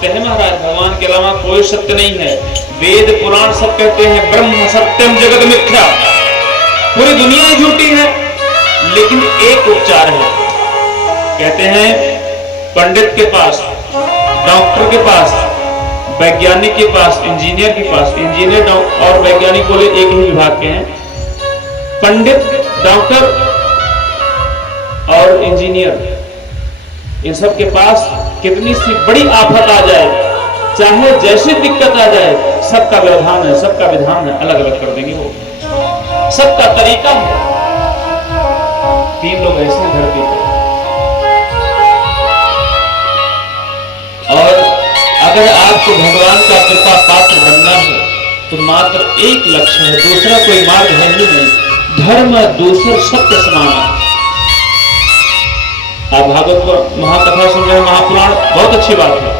सत्य है महाराज, भगवान के अलावा कोई सत्य नहीं है। वेद पुराण सब कहते हैं ब्रह्म सत्यम जगत मिथ्या, पूरी दुनिया ही झूठी है, लेकिन एक उपचार है। कहते हैं पंडित के पास, डॉक्टर के पास, वैज्ञानिक के पास, इंजीनियर के पास, इंजीनियर और वैज्ञानिक बोले एक ही विभाग के हैं, पंडित, डॉक्टर और इंजीनियर, इन सब के पास कितनी सी बड़ी आफत आ जाए, चाहे जैसी दिक्कत आ जाए, सबका व्यवधान है, सबका विधान है, अलग अलग कर देंगे वो, सबका तरीका है। तीन लोग ऐसे धरती पे, और अगर आपको भगवान का कृपा पात्र बनना है तो मात्र एक लक्ष्य है, दूसरा कोई मार्ग है ही नहीं। धर्म दूसर सत्य समाना। आप भागवत महाकथा सुन रहे हैं, महापुराण, बहुत अच्छी बात है,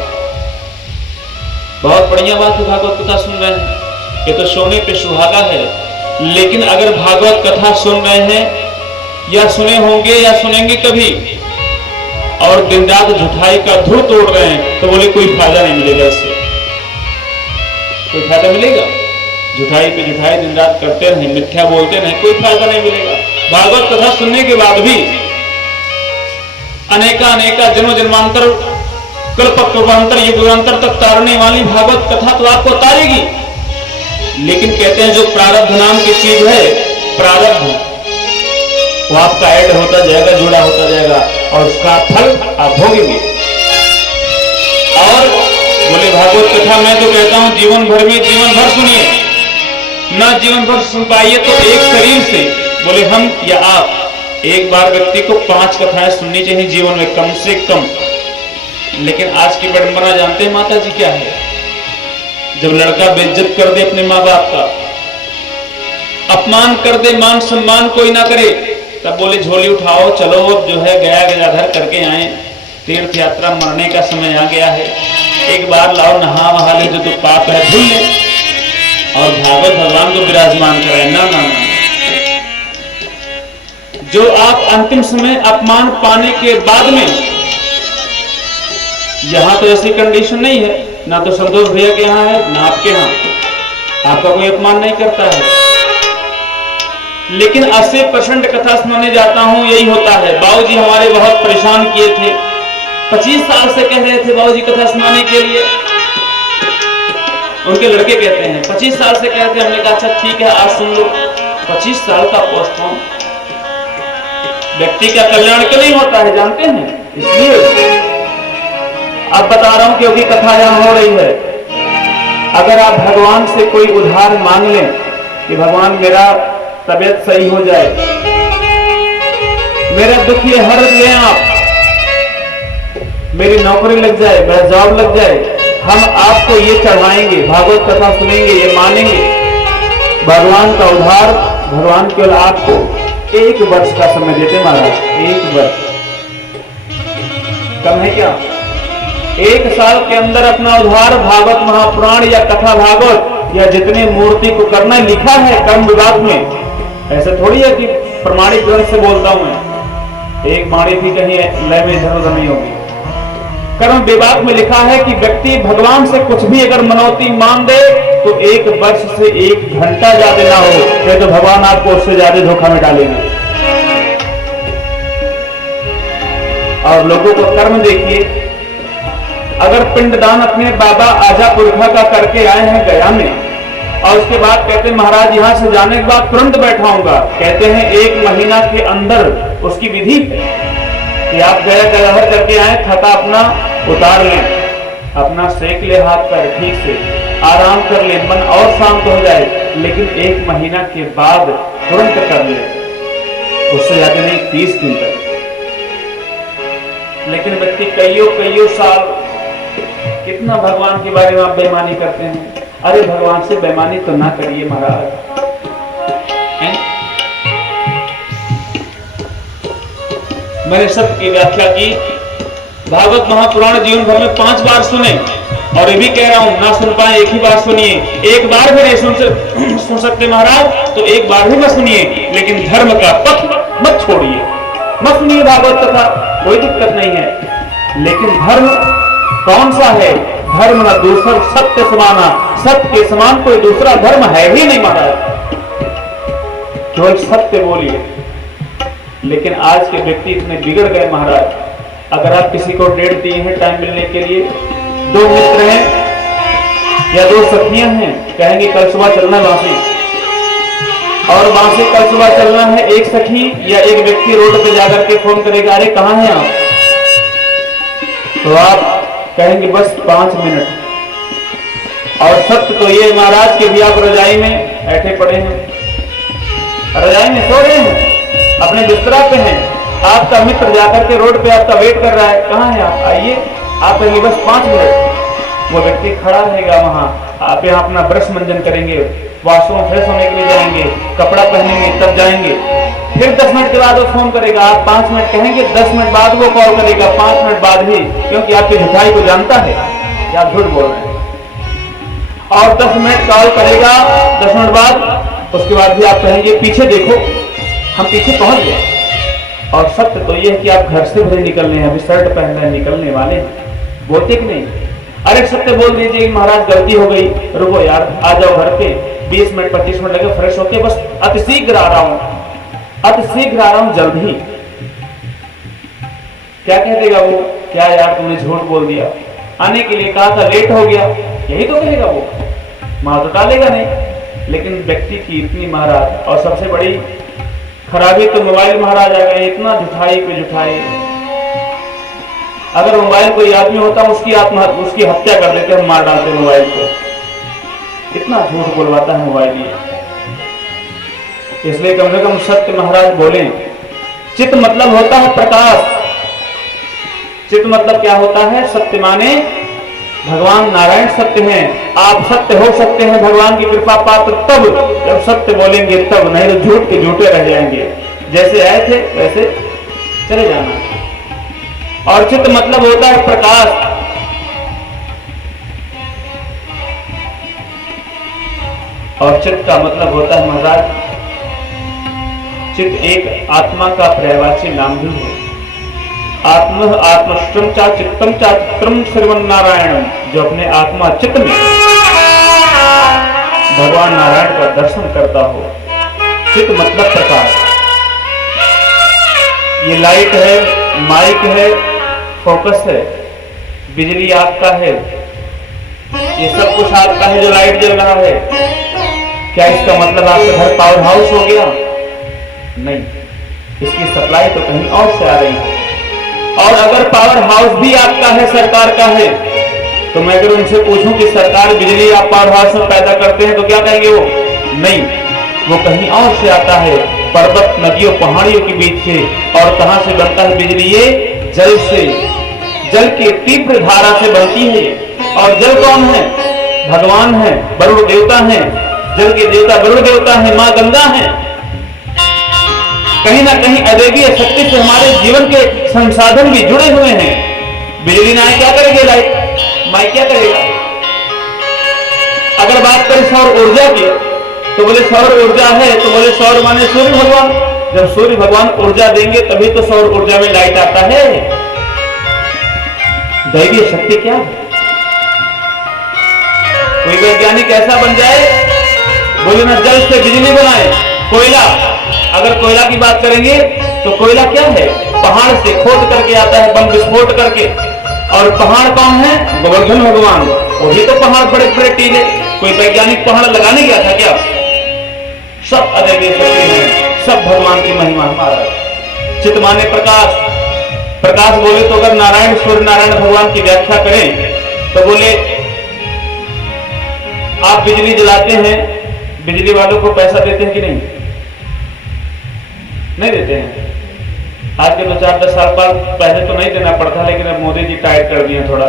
बहुत बढ़िया बात है। भागवत कथा सुन रहे हैं, ये तो सोने पे सुहागा है, लेकिन अगर भागवत कथा सुन रहे हैं या सुने होंगे या सुनेंगे कभी, और दिन रात झुठाई का धूल तोड़ रहे हैं, तो बोले कोई फायदा नहीं मिलेगा इससे, कोई फायदा मिलेगा? झुठाई पे झुठाई दिन रात करते रहे, मिथ्या बोलते रहे, कोई फायदा नहीं मिलेगा। भागवत कथा सुनने के बाद भी अनेका जन्म जन्मांतर, कल्प कल्पांतर, युगांतर तक तारने वाली भागवत कथा तो आपको तारेगी, लेकिन कहते हैं जो प्रारब्ध नाम की चीज है, प्रारब्ध वो आपका ऐड होता जाएगा, जुड़ा होता जाएगा, और उसका फल आप भोगेंगे। और बोले भागवत कथा मैं तो कहता हूं जीवन भर में, जीवन भर सुनिए, ना जीवन भर सुन पाइए तो एक शरीर से, बोले हम या आप, एक बार व्यक्ति को 5 कथाएं सुननी चाहिए जीवन में कम से कम। लेकिन आज की विडंबना जानते हैं माता जी क्या है? जब लड़का बेइज्जत कर दे अपने माँ बाप का, अपमान कर दे, मान सम्मान कोई ना करे, तब बोले झोली उठाओ, चलो जो है गया गजाधर करके आए, तीर्थ यात्रा, मरने का समय आ गया है, एक बार लाओ नहा वहा ले, जो तो पाप है धुल ले, और भागवत भगवान को विराजमान कराए। ना ना ना, जो आप अंतिम समय अपमान पाने के बाद में, यहां तो ऐसी कंडीशन नहीं है, ना तो संतोष भैया के यहां है, ना आपके यहां, आपका कोई अपमान नहीं करता है, लेकिन 80% कथा सुनाने जाता हूं, यही होता है। बाबूजी हमारे बहुत परेशान किए थे, 25 साल से कह रहे थे बाबूजी कथा सुनाने के लिए, उनके लड़के कहते हैं 25 साल से कहते हैं, हमने कहा अच्छा ठीक है आज सुन लो। 25 साल का पोस्टपोन व्यक्ति का कल्याण क्यों नहीं होता है जानते हैं? इसलिए अब बता रहा हूं क्योंकि कथा यहां हो रही है। अगर आप भगवान से कोई उधार मांग लें कि भगवान मेरा तबीयत सही हो जाए, मेरा दुख ये हर लें आप, मेरी नौकरी लग जाए, मेरा जॉब लग जाए, हम आपको ये चढ़ाएंगे, भागवत कथा सुनेंगे, ये मानेंगे। भगवान का उधार, भगवान केवल आपको 1 वर्ष का समय देते महाराज, 1 वर्ष कम है क्या? 1 साल के अंदर अपना उधार भागवत महापुराण या कथा भागवत या जितने मूर्ति को करना लिखा है कर्म विभाग में। ऐसे थोड़ी है कि प्रमाणिक ग्रंथ से बोलता हूं मैं, एक वाणी भी कहीं लय में इधर उधर नहीं होगी। कर्म विभाग में लिखा है कि व्यक्ति भगवान से कुछ भी अगर मनौती मांग दे तो 1 वर्ष से 1 घंटा ज्यादा ना हो, नहीं तो भगवान आपको उससे ज्यादा धोखा में डालेंगे। और लोगों को कर्म देखिए, अगर पिंडदान अपने बाबा आजा पुरखा का करके आए हैं गया में, और उसके बाद कहते हैं महाराज यहां से जाने के बाद तुरंत बैठाऊंगा, कहते हैं 1 महीना के अंदर उसकी विधि कि आप गया गया करके आए, थका अपना उतार लें, अपना सेक ले हाथ पैर ठीक से, आराम कर ले, मन और शांत हो जाए, लेकिन 1 महीना के बाद तुरंत कर ले, उससे ज्यादा नहीं 30 दिन तक। लेकिन व्यक्ति कईयों साल कितना भगवान के बारे में आप बेईमानी करते हैं। अरे भगवान से बेईमानी तो ना करिए महाराज। मैंने सब की व्याख्या की, भागवत महापुराण जीवन भर में 5 बार सुने, और ये भी कह रहा हूं ना सुन पाए 1 ही बार सुनिए, 1 बार भी नहीं सुन सकते महाराज तो 1 बार भी मत सुनिए, लेकिन धर्म का पथ मत छोड़िए, मत सुनिए भागवत कथा, कोई दिक्कत नहीं है। लेकिन धर्म कौन सा है? धर्म न दूसर सत्य समाना, सत्य के समान कोई दूसरा धर्म है ही नहीं महाराज, केवल सत्य बोलिए। लेकिन आज के व्यक्ति इतने बिगड़ गए महाराज, अगर आप किसी को डेट दिए हैं टाइम मिलने के लिए, दो मित्र हैं या दो सखियां हैं, कहेंगे कल सुबह चलना है वासी, और वहां से कल सुबह चलना है, एक सखी या एक व्यक्ति रोड पे जाकर के फोन करेगा, अरे कहां हैं आप, तो आप कहेंगे बस 5 मिनट। और सत्य तो ये महाराज के भी आप रजाई में बैठे पड़े हैं, रजाई में सो रहे हैं, अपने बिस्तरा पे हैं, आपका मित्र जाकर के रोड पे आपका वेट कर रहा है, कहां है आप, आइए, आप कहेंगे बस 5 मिनट। वो व्यक्ति खड़ा रहेगा वहां, आप यहाँ अपना ब्रश मंजन करेंगे, वॉशरूम फ्रेश होने के लिए जाएंगे, कपड़ा पहनेंगे, तब जाएंगे, फिर 10 मिनट के बाद वो फोन करेगा, आप 5 मिनट कहेंगे, 10 मिनट बाद वो कॉल करेगा, 5 मिनट बाद ही, क्योंकि आपकी झूठाई को जानता है कि आप झूठ बोल रहे हैं। और 10 मिनट कॉल करेगा, 10 मिनट बाद, उसके बाद भी आप कहेंगे पीछे देखो, हम पीछे पहुंच गए। और सत्य तो ये है कि आप घर से भरे निकलने हैं, अभी शर्ट पहन रहे निकलने वाले हैं, बोलते कि नहीं, अरे सत्य बोल दीजिए महाराज गलती हो गई, रुको यार आ जाओ घर पे, 20 मिनट 25 मिनट लगे फ्रेश होके, बस अतिशीघ्र आ रहा हूं, अतिशीघ्र आ रहा हूं, जल्द ही। क्या कह देगा वो, क्या यार तुमने झूठ बोल दिया, आने के लिए कहा था लेट हो गया, यही तो कहेगा वो, मार तो डालेगा नहीं। लेकिन व्यक्ति की इतनी महाराज, और सबसे बड़ी खराबी तो मोबाइल महाराज आ गए, इतना झुठाई पे झुठाई। अगर मोबाइल कोई आदमी होता उसकी हत्या कर देते, हम मार डालते मोबाइल को, इतना झूठ बोलवाता है मोबाइल ये। इसलिए कम से कम सत्य महाराज बोले। चित्त मतलब होता है प्रकाश, चित्त मतलब क्या होता है, सत्य माने भगवान नारायण सत्य हैं, आप सत्य हो सकते हैं भगवान की कृपा पात्र तब जब सत्य बोलेंगे, तब नहीं तो झूठ के झूठे रह जाएंगे, जैसे आए थे वैसे चले जाना। और चित्त मतलब होता है प्रकाश, और चित्त का मतलब होता है महाराज, चित्त एक आत्मा का पर्यायवाची नाम भी है। आत्मश्रम चा चित्तम चा चित्रम श्रीमन नारायण, जो अपने आत्मा चित्त में भगवान नारायण का दर्शन करता हो। चित्त मतलब प्रकाश, ये लाइट है, माइक है, फोकस है, बिजली आपका है, ये सब कुछ आपका है जो लाइट जल रहा है। क्या इसका मतलब आपका घर पावर हाउस हो गया? नहीं, इसकी सप्लाई तो कहीं और से आ रही है। और अगर पावर हाउस भी आपका है, सरकार का है, तो मैं अगर उनसे पूछूं कि सरकार बिजली आप पावर हाउस में पैदा करते हैं, तो क्या कहेंगे वो? नहीं, वो कहीं और से आता है, पर्वत नदियों पहाड़ियों के बीच से। और कहां से बनता है बिजली? ये जल से, जल की तीव्र धारा से बनती है। और जल कौन है? भगवान है, वरुण देवता है, जल के देवता वरुण देवता है, मां गंगा है। कहीं ना कहीं अदैवीय शक्ति से हमारे जीवन के संसाधन भी जुड़े हुए हैं। बिजली ना क्या करेगी? लाइट, माइक क्या करेगा? अगर बात करें सौर ऊर्जा की, तो बोले सौर ऊर्जा है, तो बोले सौर माने सूर्य भगवान। जब सूर्य भगवान ऊर्जा देंगे तभी तो सौर ऊर्जा में लाइट आता है। दैवीय शक्ति क्या है? कोई वैज्ञानिक ऐसा बन जाए, बोले ना जल से बिजली बनाए। कोयला, अगर कोयला की बात करेंगे तो कोयला क्या है? पहाड़ से खोद करके आता है, बम विस्फोट करके। और पहाड़ कौन है? गोवर्धन भगवान, वो भी तो पहाड़ बड़े बड़े टीले। कोई वैज्ञानिक पहाड़ लगाने गया था क्या? सब अदैवीय शक्ति है, सब भगवान की महिमा। हमारा चित्त माने प्रकाश। प्रकाश बोले तो अगर नारायण, सूर्य नारायण भगवान की व्याख्या करें तो बोले आप बिजली जलाते हैं, बिजली वालों को पैसा देते हैं कि नहीं? नहीं देते हैं। आज के 2-4-10 साल पहले तो नहीं देना पड़ता, लेकिन अब मोदी जी टाइट कर दिए थोड़ा,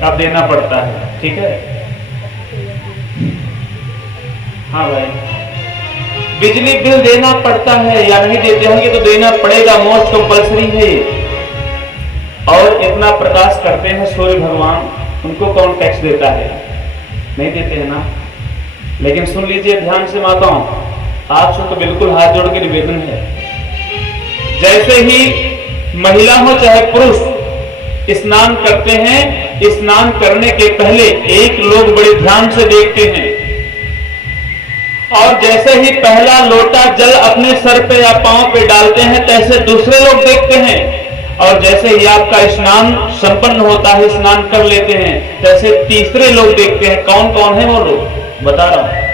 अब देना पड़ता है। ठीक है, हाँ भाई, बिजली बिल देना पड़ता है या नहीं देते होंगे तो देना पड़ेगा, मोस्ट कंपल्सरी है। और इतना प्रकाश करते हैं सूर्य भगवान, उनको कौन टैक्स देता है? नहीं देते हैं ना। लेकिन सुन लीजिए ध्यान से माताओं, आपसे तो बिल्कुल हाथ जोड़ के निवेदन है, जैसे ही महिला हो चाहे पुरुष स्नान करते हैं स्नान करने के पहले एक लोग बड़े ध्यान से देखते हैं, और जैसे ही पहला लोटा जल अपने सर पे या पांव पे डालते हैं, तैसे दूसरे लोग देखते हैं, और जैसे ही आपका स्नान संपन्न होता है, स्नान कर लेते हैं, तैसे तीसरे लोग देखते हैं। कौन कौन है वो लोग, बता रहा हूं।